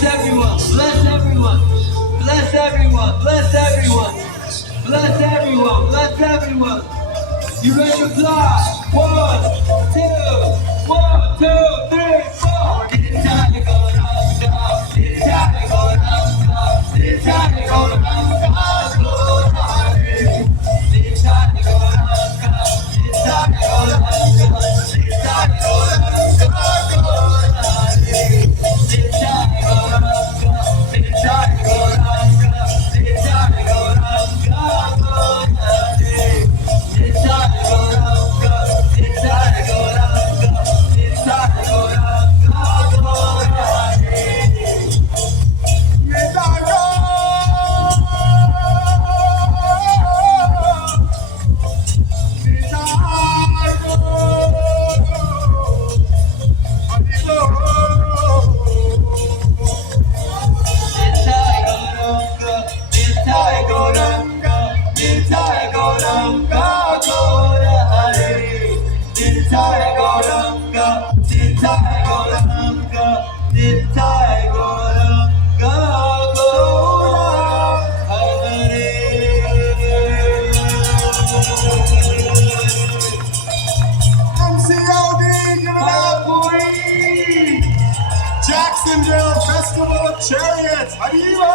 Bless everyone. Bless everyone. Bless everyone. Bless everyone. Bless everyone. Bless everyone. You ready to fly? 1, 2, 1, 2, 3, 4. It's time to go down, down. It's time to go down, down. It's time to go down, down. It's time to go down, down. It's time to go down, down. It's time to go down, down. It's time to go down, down. It's time to go down, down. It's time to go down, down. It's time to go down, down. It's time to go down, down. It's time to go down, down. Yes, I go. Yes, I MCOD, give it up, boy! Jacksonville Festival of Chariots, Haribo!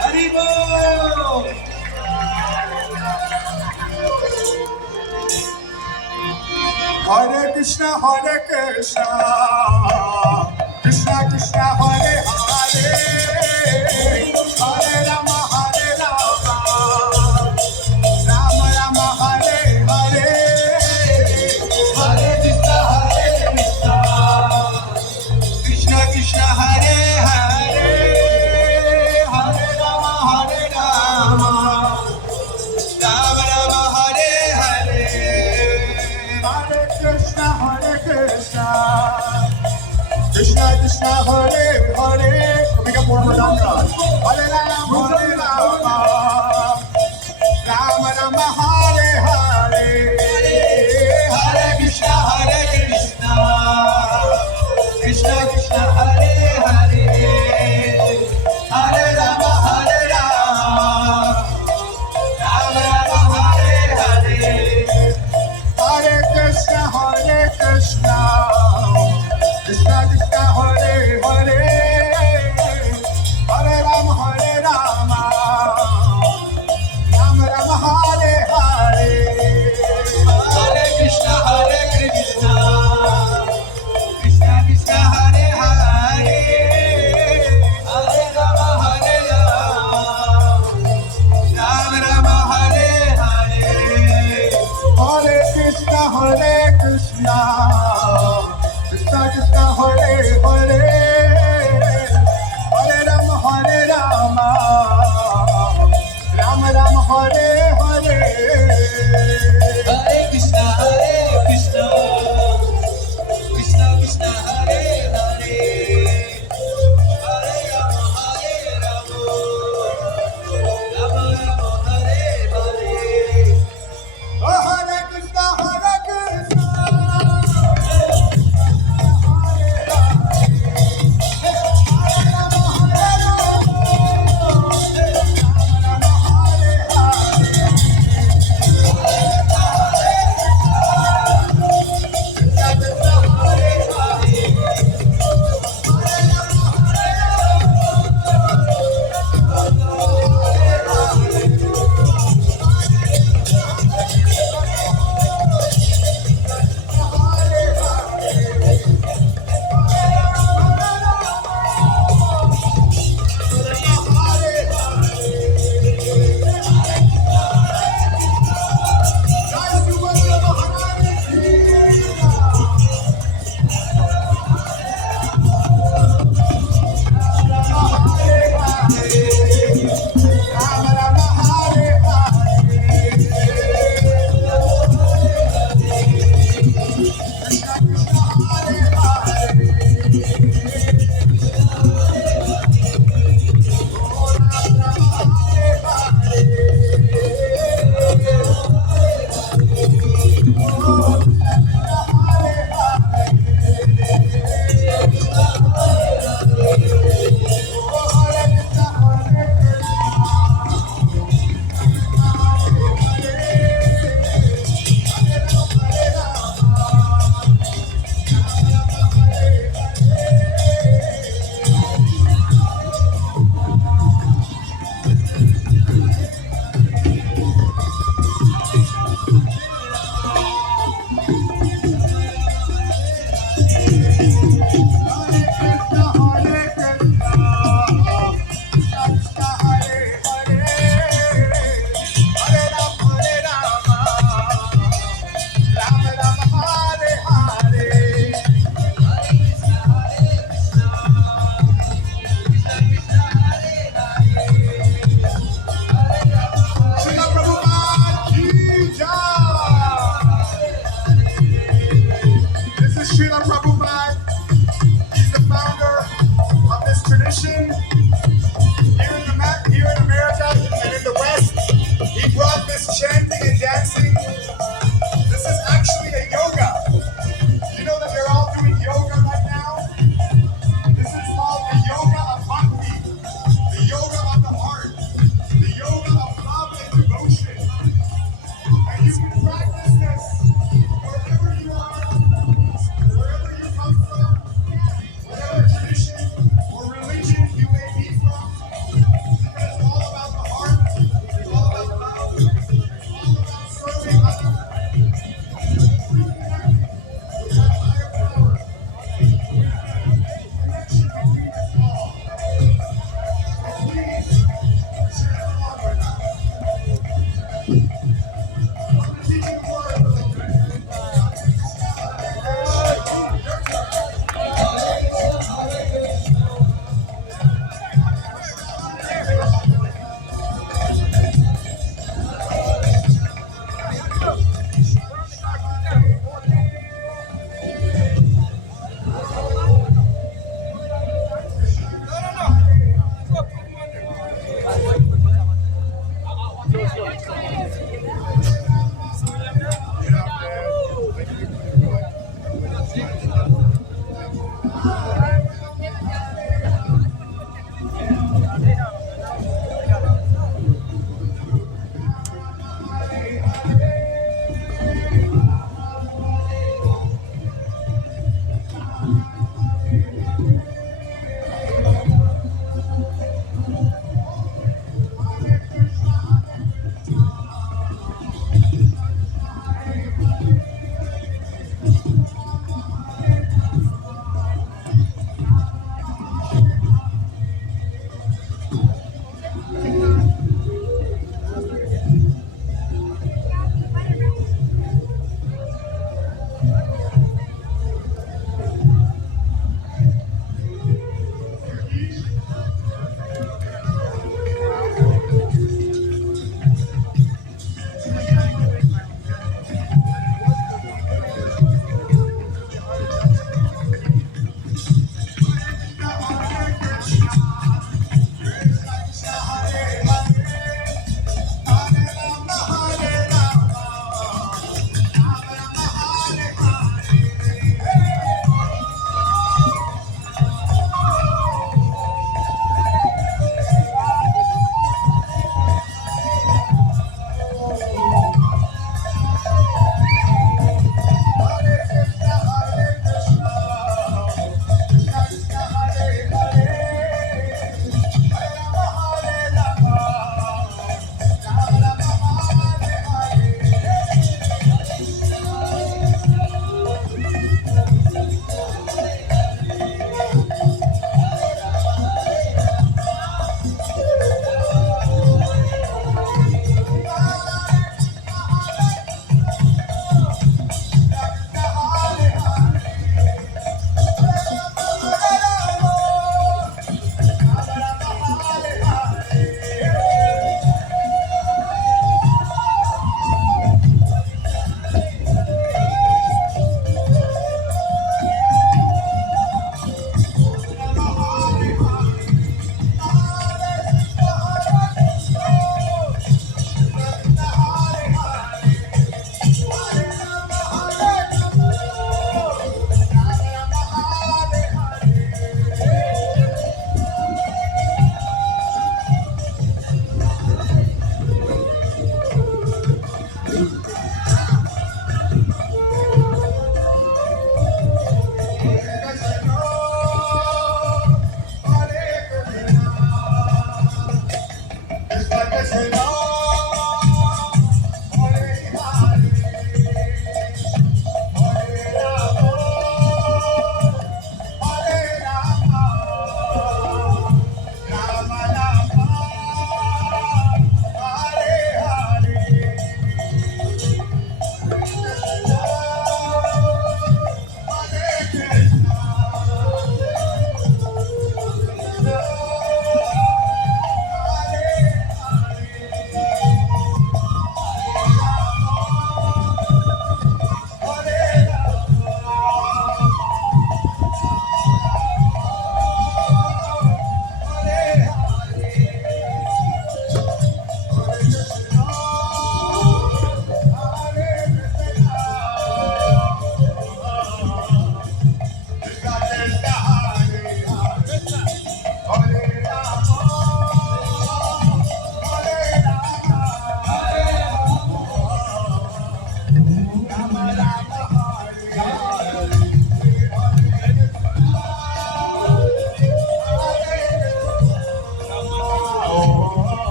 Haribo! Hare Krishna, Krishna Krishna, Hare Hare, Hare Rama, Rama Rama, Hare Hare, Hare Krishna, Krishna Hare Hare, Hare Rama, Rama Rama Hare Hare. Hare Krishna, Krishna Krishna, Hare Hare. Coming up one more time, God. Hare Rama, Rama Rama, Hare Hare. Hare Krishna, Krishna Krishna Hare Hare, Hare Rama, Rama Rama Hare Hare. Hare Krishna, Krishna Krishna, Hare Hare, Hare Rama, Rama Rama, Hare Hare. Hare Krishna, Krishna Krishna Hare Hare,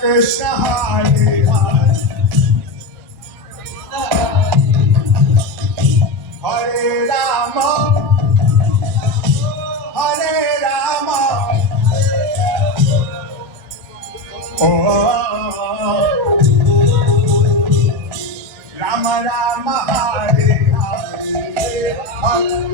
Krishna, Hare Hare, Hare Rama, Hare Rama, oh, Rama Rama, Hare Hare,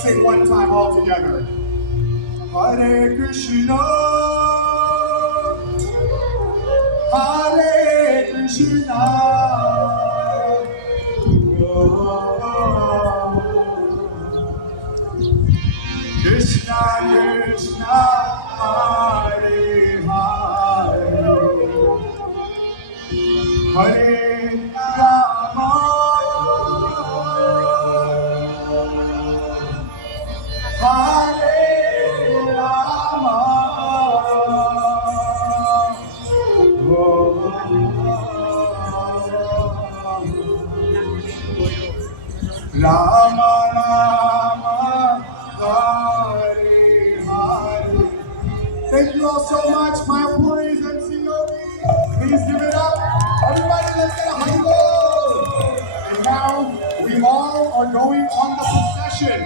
sing one time all together. Hare Krishna, Hare Krishna, Rama Rama Hare Hare. Thank you all so much, my Puris and COB. Please give it up. Everybody, let's get a Haribo. And now we all are going on the procession.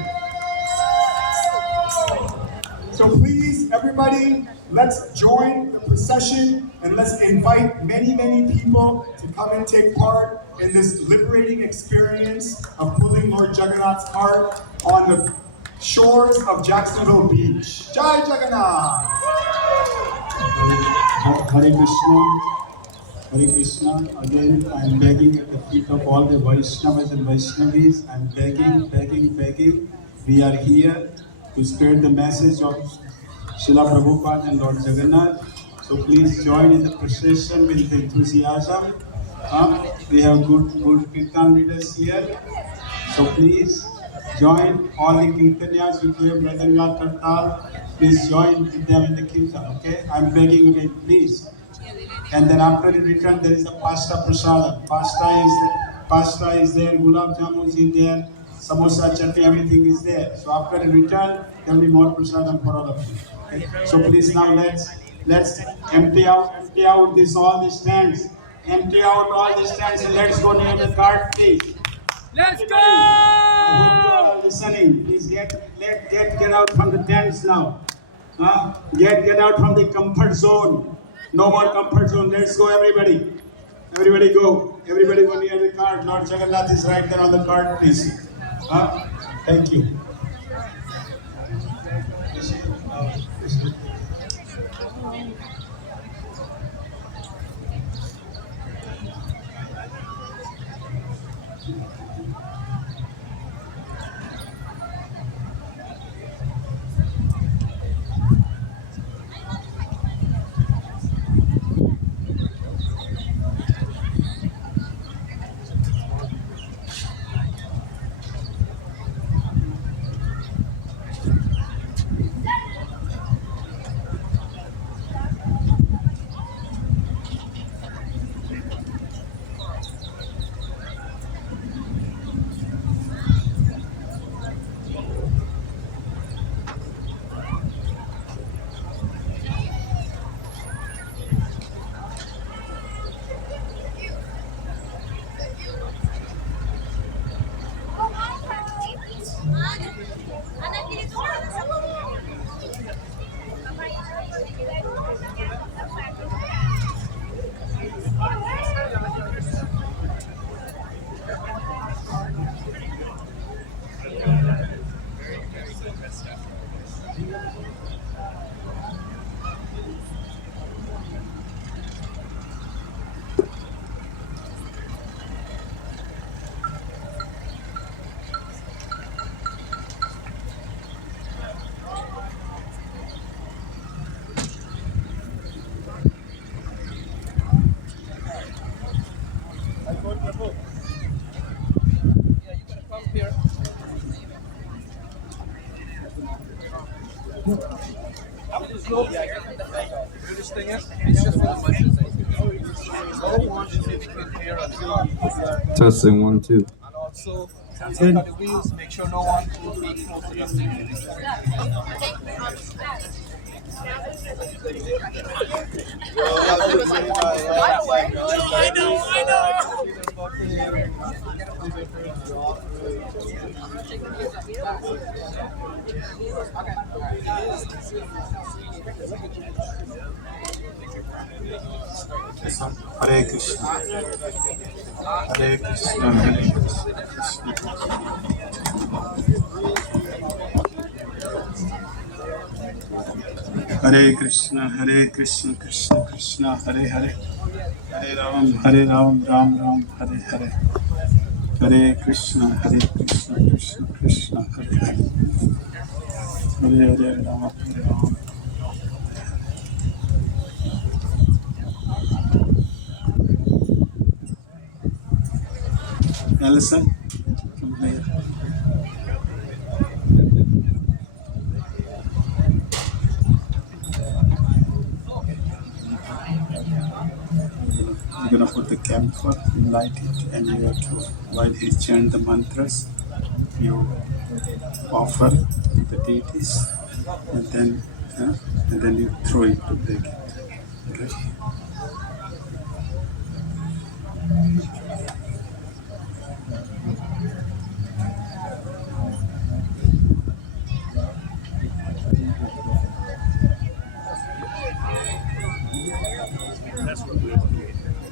So please, everybody, let's join the procession and let's invite many, many people to come and take part in this liberating experience of pulling Lord Jagannath's cart on the shores of Jacksonville Beach. Jai Jagannath! Hare Krishna, Hare Krishna. Again, I am begging at the feet of all the Vaishnavas and Vaishnavis. I am begging. We are here to spread the message of Srila Prabhupada and Lord Jagannath. So please join in the procession with enthusiasm. We have good Kirtan leaders here. So please join all the Kirtanyas with your Mridanga Kartal. Please join with them in the Kirtan, okay? I'm begging again, please. And then after the return, there is a pasta prasadam. Pasta is there, gulab jamun is there, samosa, chutney, everything is there. So after the return, there will be more prasadam for all of you. Okay? So please now let's empty out all these stands. Empty out all these stands and let's go near the cart, please. Let's go! I hope you are listening. Please get out from the tents now. Get out from the comfort zone. No more comfort zone. Let's go, everybody. Everybody go. Everybody go near the cart. Lord Jagannath is right there on the cart, please. Thank you. This thing is, it's just for the mushes. Testing 1, 2. And also, look at the wheels, make sure no one will be close to the thing. Hare Krishna. Hare Krishna. Hare Krishna. Hare Krishna. Hare Krishna. Krishna Krishna. Hare Hare. Hare Ram. Ram Ram. Hare Hare. Hare Krishna. Hare Krishna. Krishna Krishna. Hare Hare. Hare Hare Ram. Hare Ram. Nelson, come here. You're gonna put the camphor, light it, and you have to, while he chant the mantras, you offer the deities, and then you throw it to break it. Okay?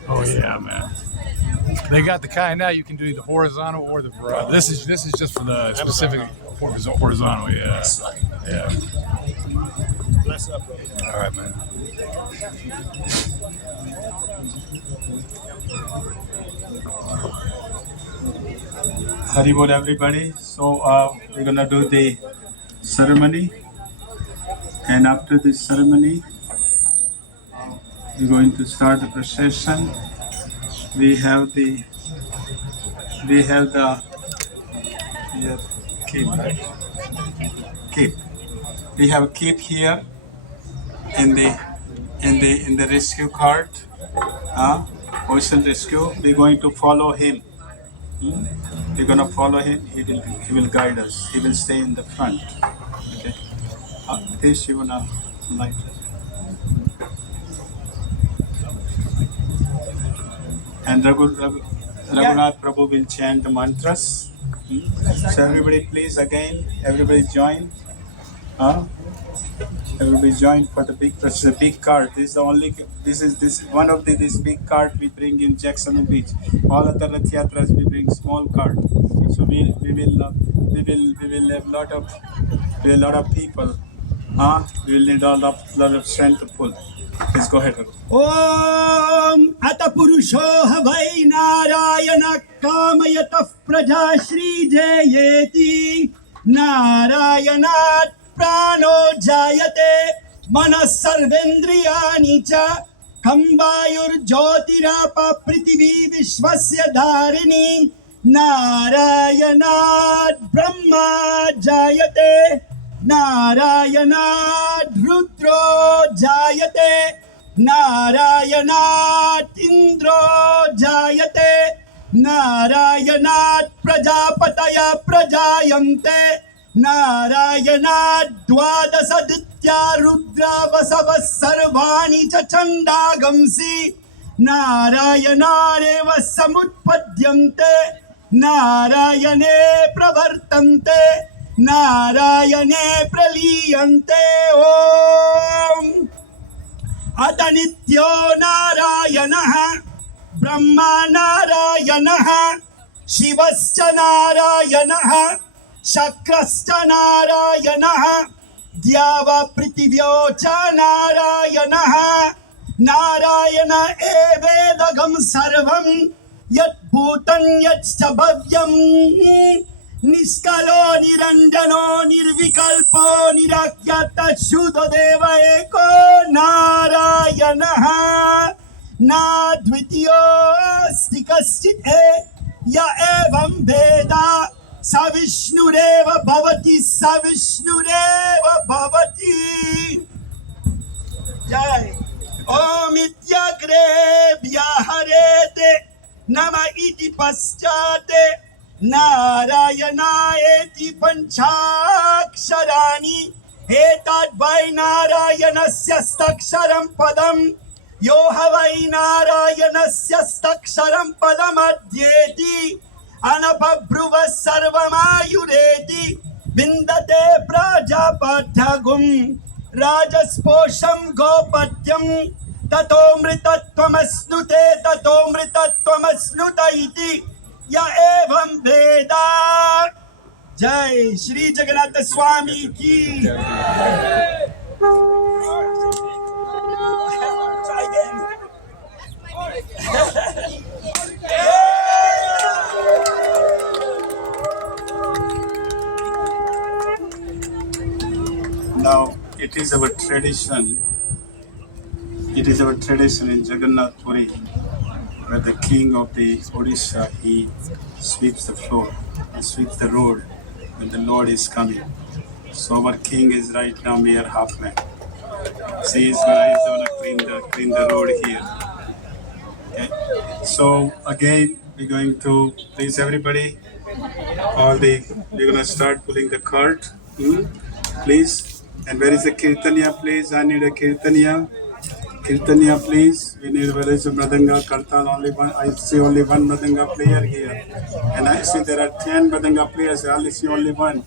Oh yeah, man. They got the kind now you can do the horizontal or the vertical. This is just for the specific horizontal. Yeah. Yeah. Bless up, bro. All right, man. Haribol, everybody. So we're gonna do the ceremony, and after this ceremony, we're going to start the procession. We have the keep, right? Keep. We have keep here in the rescue cart, Ocean Rescue. We're going to follow him. We're gonna follow him. He will guide us. He will stay in the front. Okay. This you wanna light. And Raghunath Prabhu will chant the mantras. So everybody, please again, everybody join. Everybody join for the big procession. The big cart. This is one of this big cart we bring in Jackson Beach. All other Rath Yatras we bring small cart. So we will have lot of people. We will need lot of strength to pull. Please go ahead. ॐ अत पुरुषो ह वै नारायण कामयतः प्रजा श्रीजयेति नारायणात् प्राणो जायते मनः सर्वेन्द्रियाणि च खं वायुर्ज्योतिराप पृथिवी विश्वस्य धारिणी नारायणात् ब्रह्मा जायते नारायणात् रुद्रो जायते नारायणात् इन्द्रो जायते नारायणात् प्रजापतयः प्रजायन्ते नारायणात् द्वादशादित्या रुद्रा वसवः सर्वाणि च छन्दागंसि नारायणानेव समुत्पद्यन्ते नारायणे प्रवर्तन्ते नारायणे प्रलीयन्ते ॐ अत नित्यो नारायणः ब्रह्मा नारायणः शिवश्च नारायणः शक्रश्च नारायणः द्यावा पृथिव्यो च नारायणः नारायण एवेदगं सर्वं यद्भूतं यच्च भव्यं निष्कलो निरञ्जनो निर्विकल्पो निराख्यात शुद्धदेव एको नारायणः नाद्वितीयोऽस्ति कश्चित् य एवं वेद स विष्णुरेव भवति जय ॐ इत्यग्रे व्याहरेते नम इति पश्चात् नारायणायेति पञ्चाक्षराणि एतद् वै नारायणस्य षष्ठक्षरं पदं यो ह वै नारायणस्य षष्ठक्षरं पदमध्येति अनबभ्रुव सर्वमायुरेति विन्दते प्राजापत्यगुं राजस्पोषं गोपत्यं ततोऽमृतत्वमश्नुते इति य एवं वेद जय श्री जगन्नाथ स्वामी की Now it is our tradition. It is our tradition in Jagannath Puri where the king of the Odisha, he sweeps the floor, he sweeps the road when the Lord is coming. So our king is right now mere halfman. See, he's gonna clean the road here. Okay. So again, we're going to please everybody. We're gonna start pulling the cart. Please. And where is the Kirtanya, please? I need a Kirtanya. Kirtanya, please. We need where is the Mradanga Kartal? Only one. I see only one Mradanga player here. And I see there are 10 Mradanga players. I only see only one.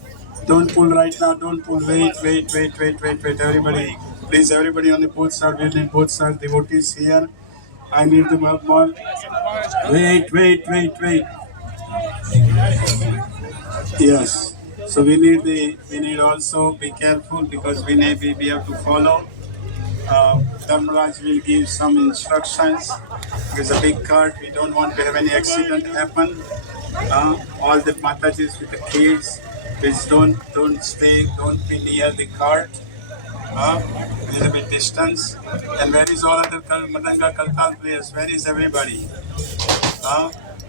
Don't pull right now. Don't pull. Wait. Everybody. Please, everybody on the both sides. We need both sides. Devotees here. I need the more. Wait. Yes. So we need also be careful because we have to follow. Dharmaraj will give some instructions. There's a big cart. We don't want to have any accident happen. All the Matajis with the kids, please don't be near the cart. There's a bit distance. And where is all other Madanga Kartal players? Where is everybody?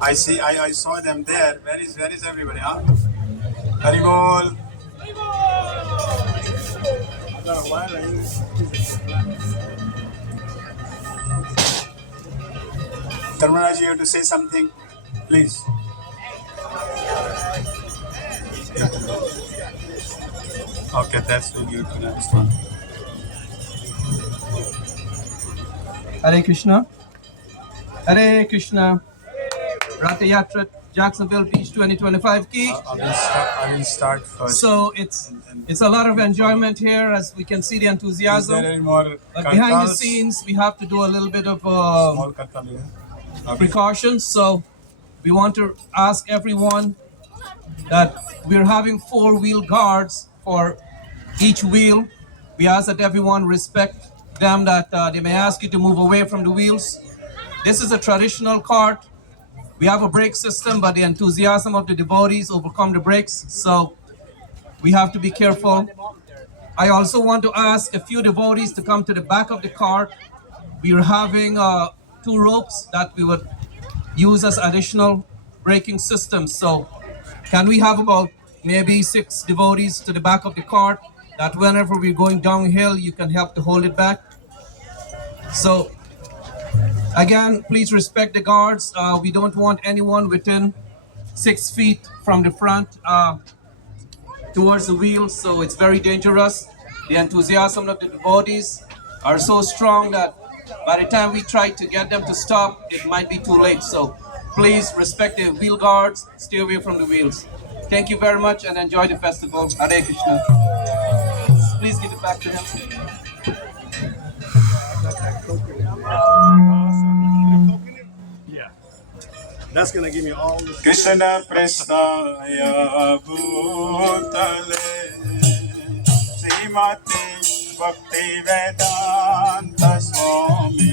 I saw them there. Where is everybody? Haribol. Dharmaraj, you have to say something, please. Okay, that's what you to next one. Hare Krishna. Hare Krishna. Ratha Yatra, Jacksonville Beach 2025 ki. I will start first. So it's a lot of enjoyment here as we can see the Is enthusiasm. there any more But behind the kartals? scenes, we have to do a little bit of Small kartal here. Okay. precautions. So we want to ask everyone that we're having 4-wheel guards for each wheel. We ask that everyone respect them, that they may ask you to move away from the wheels. This is a traditional cart. We have a brake system, but the enthusiasm of the devotees overcome the brakes. So we have to be careful. I also want to ask a few devotees to come to the back of the cart. We are having 2 ropes that we would use as additional braking systems. So can we have about maybe 6 devotees to the back of the cart, that whenever we're going downhill, you can help to hold it back? So again, please respect the guards. We don't want anyone within 6 feet from the front towards the wheel, so it's very dangerous. The enthusiasm of the devotees are so strong that by the time we try to get them to stop, it might be too late. So please respect the wheel guards, stay away from the wheels. Thank you very much and enjoy the festival. Hare Krishna. Please give it back to him. Yeah. That's gonna give me all the Krishna Prestaya Bhutale Srimati Bhakti Vedanta Swami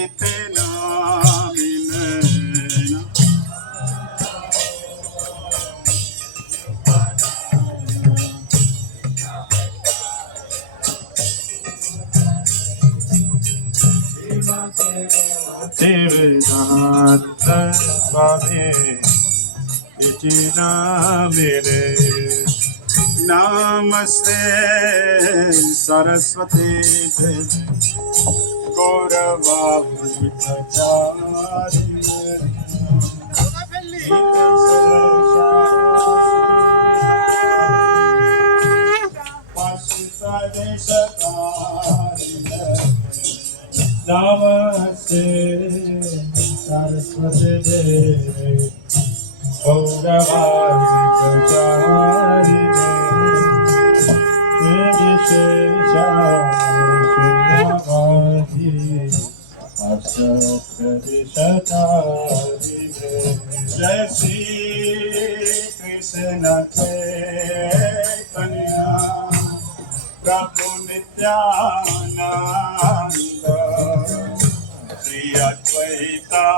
Iti Namine. Vedanta Swami Iti Namine. Namaste Saraswati Devi Namaste Saraswati Devi Jai Shri Krishna Chaitanya Prabhu Nityananda Shri Advaita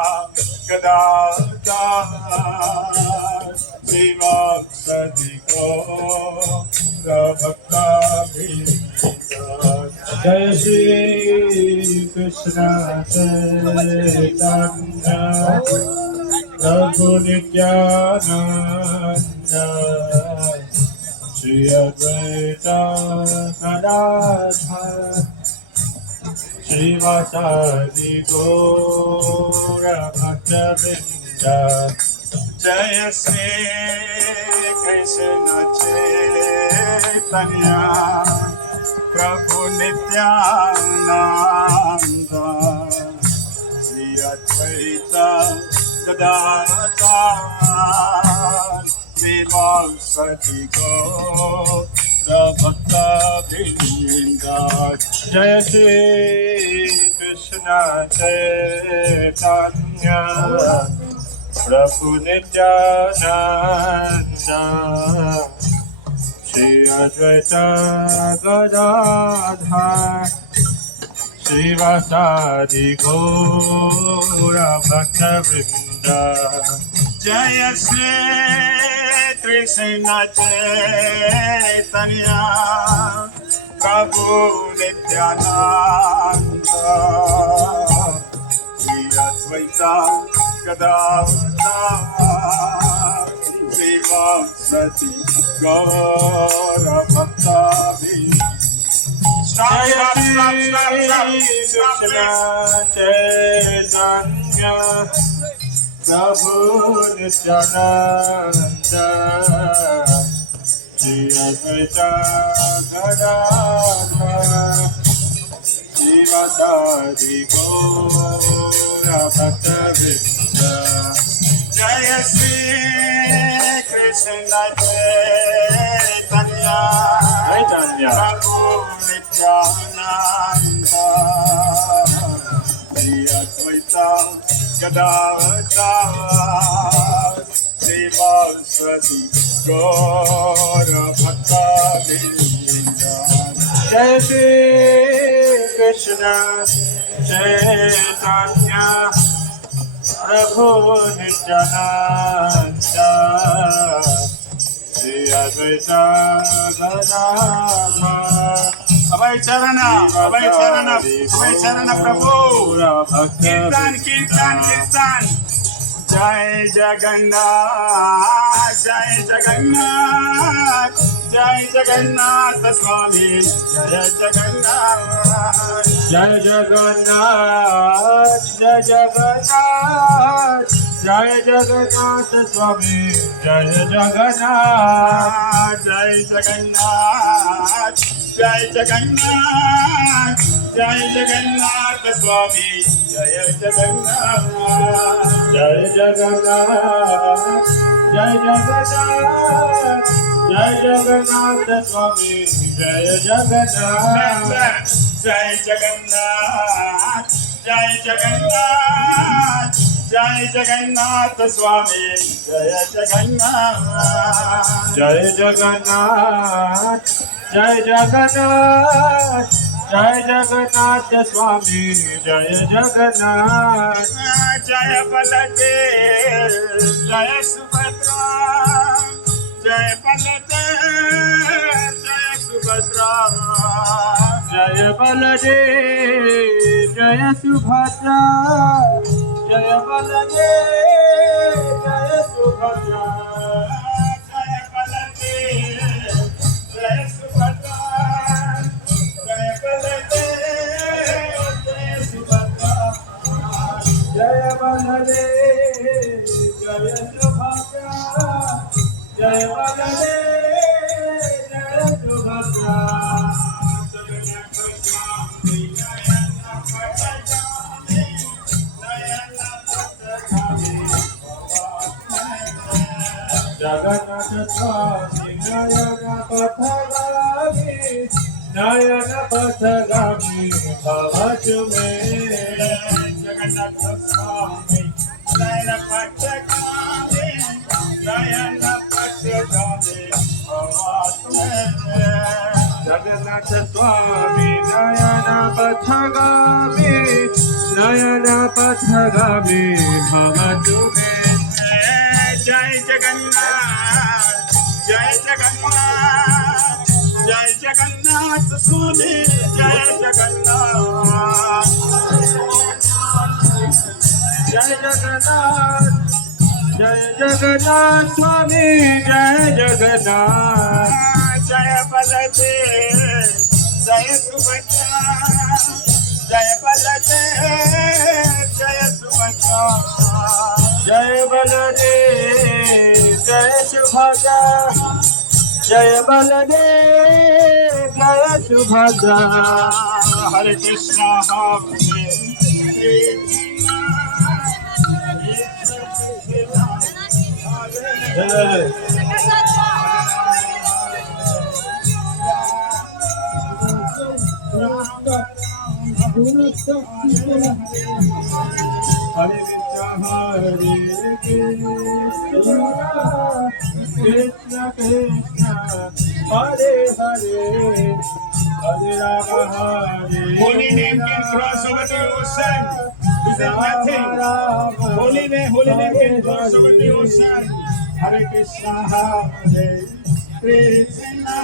Gadadhar Sivasadi Gaura Bhakta Bhikta Jai Shri Krishna Chaitanya Prabhu Nityananda Shri Advaita Gadadhar Srivasadi Gaura Bhakta-vrinda Jaya Shri Krishna Chaitanya Prabhu Nityananda Shri Advaita Gadadhar Srivasadi Gaura Bhakta-vrinda Jaya Shri Krishna Chaitanya Prabhu Nityananda Shri Advaita Gadadhar Srivasadi Gaura Bhakta-vrinda Jaya Shri Krishna Chaitanya Prabhu Nityananda Shri Advaita Gadadhar Srivasadi Gaura Bhakta-vrinda Jaya Krishna Chaitanya Prabhu Nityananda Shri Advaita Gadadhar Srivasadi Gaura Bhakta-vrinda Jaya Shri Krishna Chaitanya Prabhu Nityananda Shri Advaita Gadadhar Srivasadi Gaura Bhakta-vrinda Jai Shri Krishna Chaitanya Prabhu Nityananda Shri Advaita Gadadhar Abhay Charana Prabhu Kirtan Jai Jagannath Jai Jagannath Swami Jai Jagannath Jai Jagannath Jai Jagannath Swami Jai Jagannath Jai Jagannath Jai Jagannath Swami Jai Jagannath Jai Jagannath Swami Jai Jagannath Jai Jagannath Swami Jai Jagannath Jai Jagannath Swami Jai Jagannath Jai Baladev Jai Subhadra Jai Baladev Jai Subhadra Jai Baladev Jai Subhadra Jai Baladev Jai Subhadra Jai Baladev Jai Subhadra Jai Baladev Jai Subhadra Jai Baladev Jai Subhadra Jai Baladev Jai Subhadra Jagannath Swami Nayana Pathagami Bhavaju me Jagannath Swami Nayana Pathagami Bhavaju me Jagannath Swami Nayana Pathagami Bhavaju me Jai Jagannath जय जगन्नाथ स्वामी जय जगन्नाथ जय जगन्नाथ स्वामी जय जगन्नाथ जय बलदेव जय सुभद्रा जय बलदेव जय सुभद्रा जय बलदेव जय सुभद्रा जय बलदेव जय सुभद्रा हरे कृष्णा हरे हरे कृष्ण कृष्ण हरे हरे हरे राम हरे Holy name can cross over the ocean. This is nothing. Holy name can cross over the ocean. Hare Krishna Hare Krishna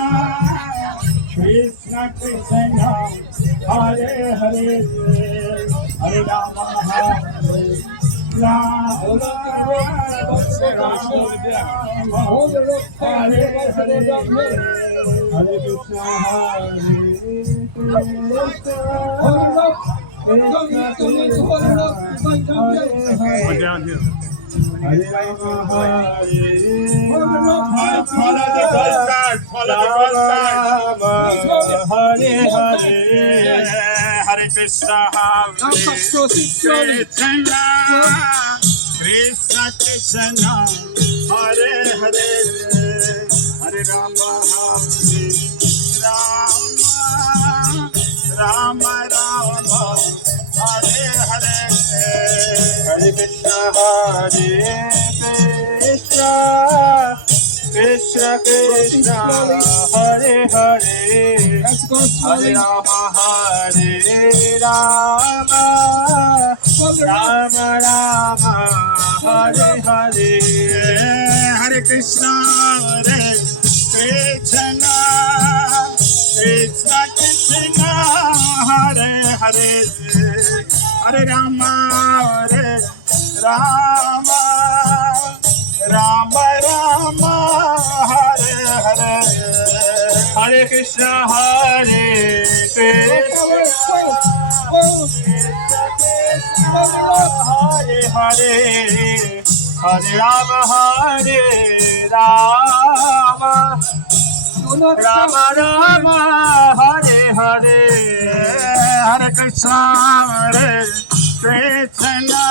Krishna Krishna Hare Hare Hare Rama Hare Rama Hare Hare Hare Krishna down here. Hare Rama Hare Rama. Follow the gold card. Follow the gold card. Hare Hare Hare Krishna Hare Krishna Krishna Krishna Hare Hare Hare Rama Hare Rama Rama Hare Hare Hare Krishna Hare Krishna Krishna Krishna Hare Hare Hare Rama Hare Rama Rama Rama Hare Hare Hare Krishna Hare Krishna Krishna Krishna Hare Hare Hare Rama Rama Rama Rama Hare Hare Hare Krishna Hare Krishna Hare Hare Hare Rama Hare Rama Rama Rama Hare Hare Hare Krishna Hare Krishna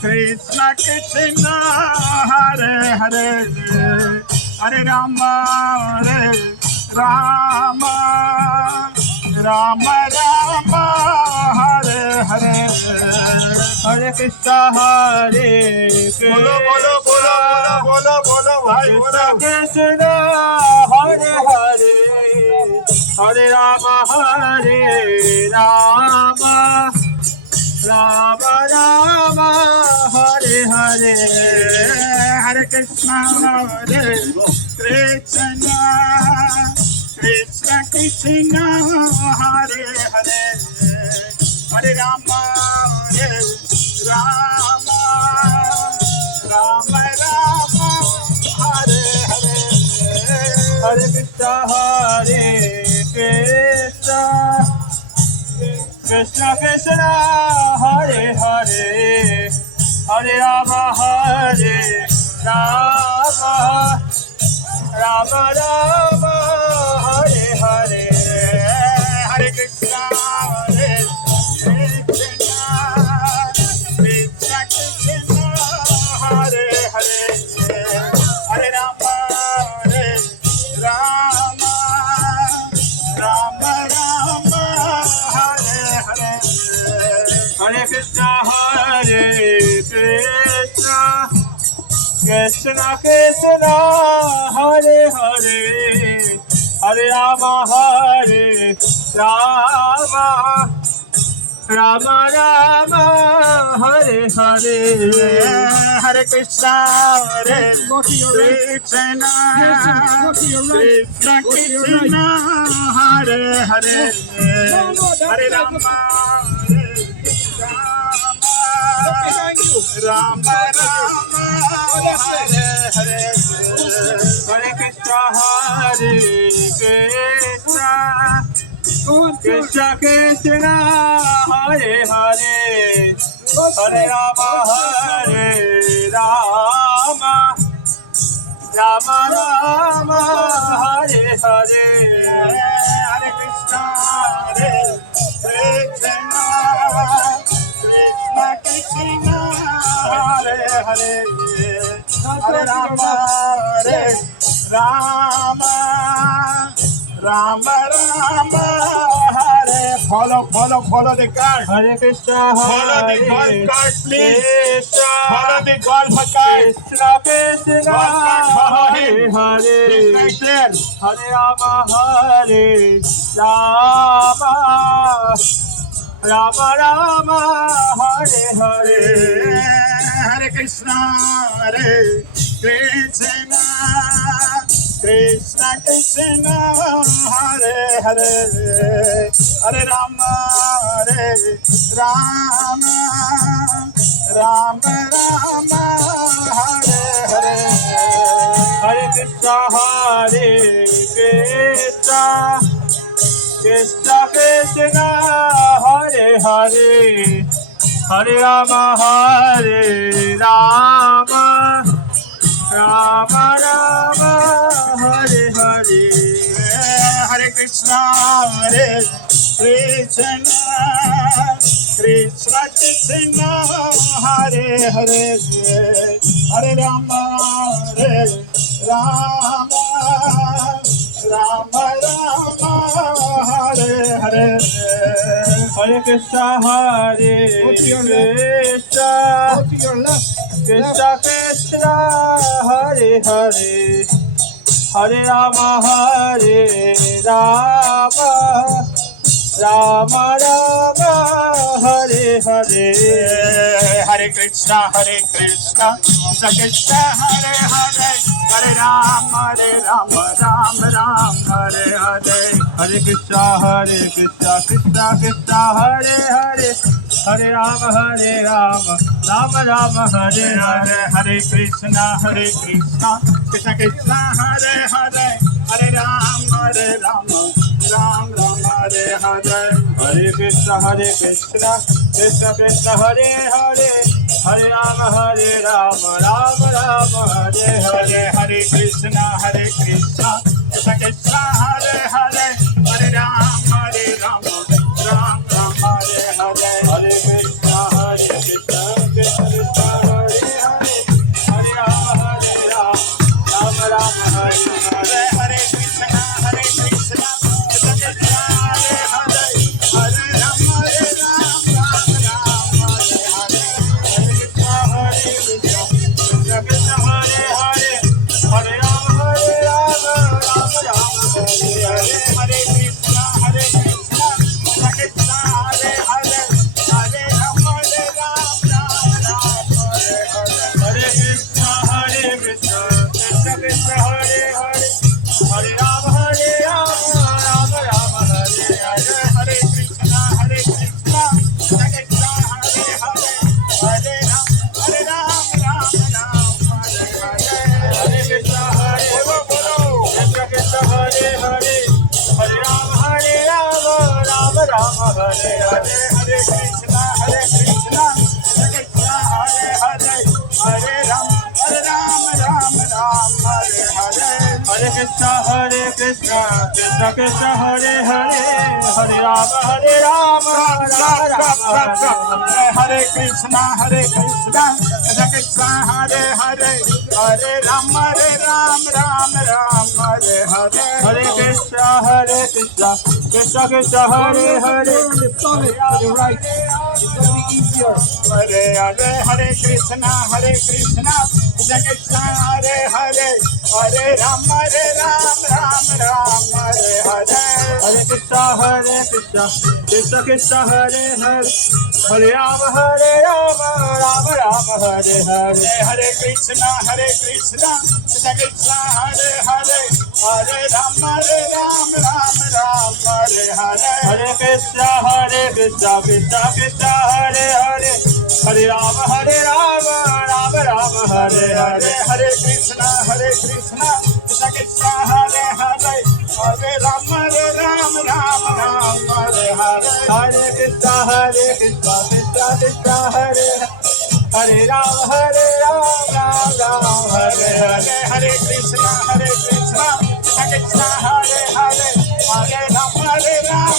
Krishna Krishna Hare Hare Hare Rama Rama Rama Rama Hare Hare Hare Krishna Hare Krishna Bolo bhai Krishna Hare Hare Hare Rama Rama Rama Hare Hare Hare Krishna Hare Krishna Krishna Krishna Hare Hare Hare Rama Rama Rama Rama Hare Hare Hare Krishna Hare Krishna Krishna Krishna Hare Hare Hare Rama Rama Rama Hare Hare Hare Krishna Hare Krishna Krishna Krishna Hare Hare Hare Rama Rama Rama Rama Hare Hare Hare Krishna Hare Krishna Krishna Krishna Hare Hare Hare Rama Rama Rama Rama Hare Hare Hare Krishna, Hare Go to your right. Krishna, Go to your right. Krishna Go to your Krishna, Hare Hare, No, that Hare side, Rama, look. Hare Look behind you. Rama, Rama, Hare Hare. Hare Krishna, Hare Krishna, Go on, Krishna Krishna, Hare Hare, Hare Rama, Hare Rama, Rama Rama, Hare Hare. Hare Krishna, Hare Krishna, Krishna Krishna, Hare Hare, Hare Rama, Hare Rama, Rama Rama, Hare. Follow the card. Hare Krishna, Follow the golf Hare cart, please. Krishna, Follow the golf cart. Krishna Krishna, Follow Hare him. He's Hare, right there. Hare Rama, Hare Rama, Rama Rama, Hare Hare. Hare Krishna, Hare Krishna, Krishna Krishna, Hare Hare, Hare Rama, Hare Rama, Rama Rama, Hare Hare. Hare Krishna, Hare Krishna, Krishna Krishna, Hare Hare, Hare Rama, Hare Rama, Rama Rama, Hare Hare. Hare Krishna, Hare Krishna, Krishna Krishna, Hare Hare, Hare Rama, Hare Rama, Rama Rama, Hare Hare. Hare Krishna, Hare Go to your left. Krishna, Go to your left. Krishna Krishna, Hare Hare, Hare Rama, Hare Rama, Rama Rama, Hare Hare. Hare Krishna, Krishna Krishna, Hare Hare, Hare Rama, Rama Ram, Hare Hare. Hare Krishna, Krishna Krishna, Hare Hare, Hare Rama, Rama Rama, Hare Hare. Hare Krishna, Krishna Krishna, Hare Hare, Hare Rama, Ram Ram, Hare Hare. Hare Krishna, Krishna Krishna, Hare Hare, Hare Rama, Rama Rama, Hare Hare. Hare Krishna, Krishna Krishna, Hare Hare, Hare Rama, Ram Ram, Hare Hare. Hare Krishna, Krishna Krishna, Hare Hare, Hare Rama, Rama Rama, Hare Hare. Hare Krishna, Krishna Krishna, Hare Hare, Hare Rama, Ram Ram, Hare Hare. Hare Krishna, Krishna Krishna, Hare Hare, Hare Rama, Rama Rama, Hare Hare. Hare Krishna, Krishna Krishna, Hare Hare, Hare Rama, Ram Ram, Hare Hare. Hare Krishna, Krishna Krishna, Hare Hare, Hare Rama, Rama Rama, Hare Hare. Hare Krishna, Krishna Krishna, Hare Hare, Hare Ram Ram, Hare Hare. Hare Krishna, Krishna Krishna, Hare Hare, Hare Rama, Rama Rama, Hare Hare. Hare Krishna, Krishna Krishna, Hare Hare, Hare Ram Ram, Hare Hare. Hare Krishna, Krishna Krishna, Hare Hare, Hare Rama, Rama Rama, Hare Hare. Hare Krishna, Krishna Krishna, Hare Hare, Hare Ram Ram, Hare Hare. Hare Krishna, Krishna Krishna, Hare Hare. You're on the summit to the right. It's going to be easy Savior. Hare Hare Hare Krishna Krishna Krishna Hare Hare Hare Ram Ram Ram Hare Hare Hare Krishna Krishna Krishna Hare Hare Hare Ram Ram Ram Hare Hare Hare Krishna Krishna Krishna Hare Hare Hare Ram Ram Ram Hare Hare Hare Krishna Krishna Krishna Hare Hare Hare Ram Ram Ram Hare Hare Hare Krishna Krishna Krishna Hare Hare Hare Ram Ram Ram Hare Hare Hare Krishna Krishna Krishna Hare Hare Ram Ram Ram Hare Hare Hare Krishna Krishna Krishna Hare Hare Hare Ram Ram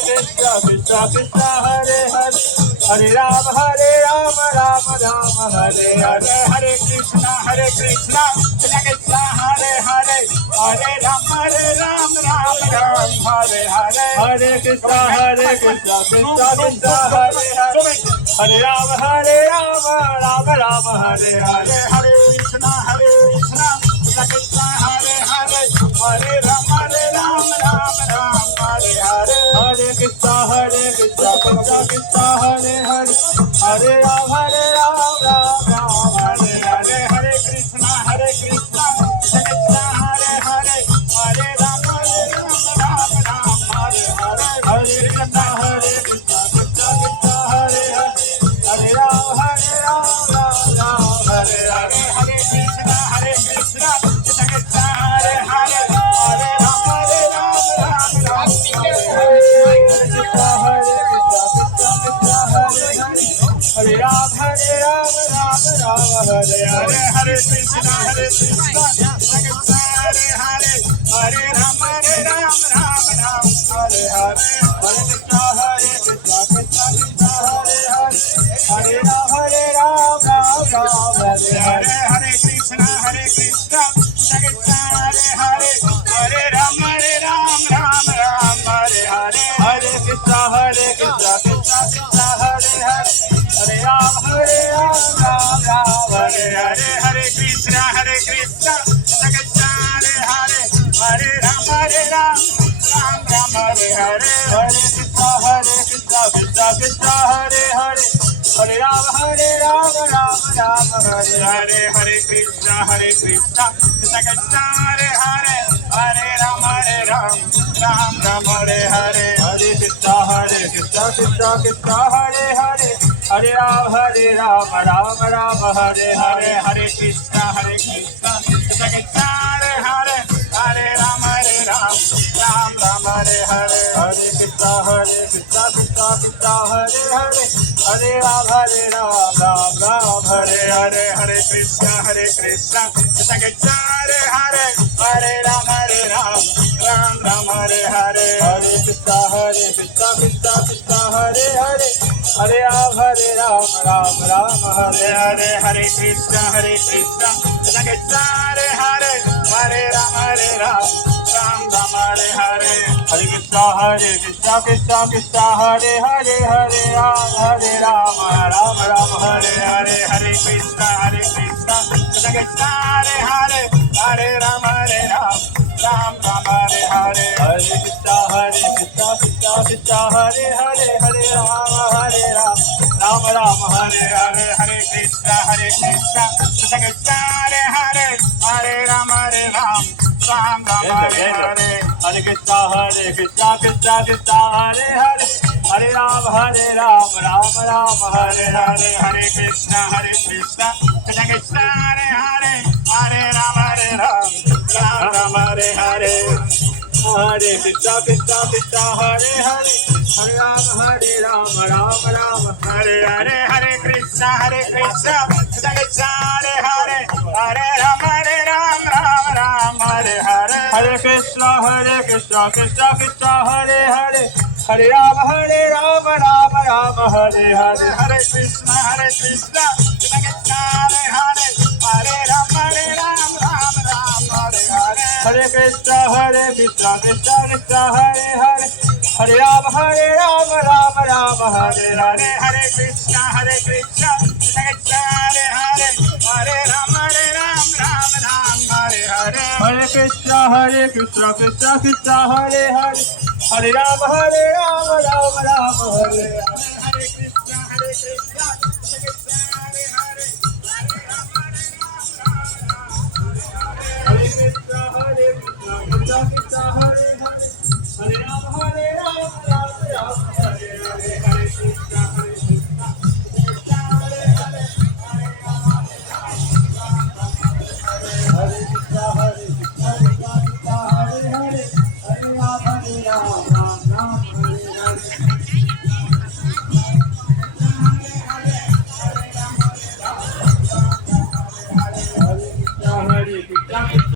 Ram Hare Hare Hare Krishna Krishna Krishna Hare Hare Hare Ram Ram Ram Hare Hare Hare Krishna Krishna Krishna Hare Hare Hare Ram Ram Ram Hare Hare Hare Krishna Krishna Krishna Hare Hare Hare Ram Ram Ram Hare Hare Hare Krishna Krishna Krishna Hare Hare Hare Ram Ram Ram Hare Hare Hare Krishna Krishna Krishna Hare Hare Hare Ram Ram Ram Hare Hare Hare Krishna Krishna Krishna Hare Hare Hare Ram Ram Ram Hare Hare Hare Krishna Krishna Krishna Hare Hare Hare Ram Ram Hare Hare Hare Krishna Krishna Krishna Hare Hare Hare Ram Ram Ram Hare Hare Hare Ram Ram Hare Hare Hare Krishna Krishna Krishna Hare Hare Hare Ram Ram Ram Hare Hare Hare Krishna Krishna Krishna Hare Hare Hare Ram Ram Hare Hare Hare Krishna Krishna Krishna Hare Hare Hare Ram Ram Hare Hare Hare Krishna Krishna Krishna Hare Hare Hare Ram Ram Hare Hare Hare Krishna Krishna Krishna Hare Hare Hare Ram Ram Hare Hare Hare Krishna Krishna Krishna Hare Hare Hare Ram Ram Hare Hare Hare Krishna Krishna Krishna Hare Hare Hare Ram Ram Hare Hare Hare Krishna Krishna Krishna Hare Hare Hare Ram Ram Hare Hare Hare Krishna Krishna Krishna Hare Hare Hare Ram Ram Hare Hare Hare Krishna Krishna Krishna Hare Hare Hare Ram Ram Hare Hare Hare Krishna Krishna Krishna Hare Hare Hare Ram Ram Hare Hare Hare Krishna Krishna Krishna Hare Hare Hare Ram Ram Hare Hare Hare Krishna Krishna Krishna Hare Hare Hare Ram Ram Hare Hare Hare Krishna Krishna Krishna Hare Hare Hare Ram Ram Hare Hare Hare Krishna Krishna Krishna Hare Hare Hare Ram Ram Hare Hare Hare Krishna Krishna Krishna Hare Hare Hare Ram Ram Hare Hare Hare Krishna Krishna Krishna Hare Hare Hare Ram Ram Hare Hare Hare Krishna Krishna Krishna Hare Hare Hare Ram Ram Hare Hare Hare Krishna Krishna Krishna Hare Hare Hare Ram Ram Hare Hare Hare Krishna Krishna Krishna Hare Hare Hare Ram Ram Hare Hare Hare Krishna Krishna Krishna Hare Hare Hare Ram Ram Hare Hare Hare Krishna Krishna Krishna Hare Hare Hare Ram Ram Hare Hare Hare Krishna Krishna Krishna Hare Hare Hare Ram Ram Hare Hare Hare Krishna Krishna Krishna Hare Hare Hare Ram, Ram Ram, Hare Hare. Hare Krishna, Krishna Hare Hare, Hare Ram, Ram Ram, Hare Hare. Hare Krishna, Krishna Krishna Hare Hare, Hare Ram, Ram Ram, Hare Hare. Hare Krishna, Krishna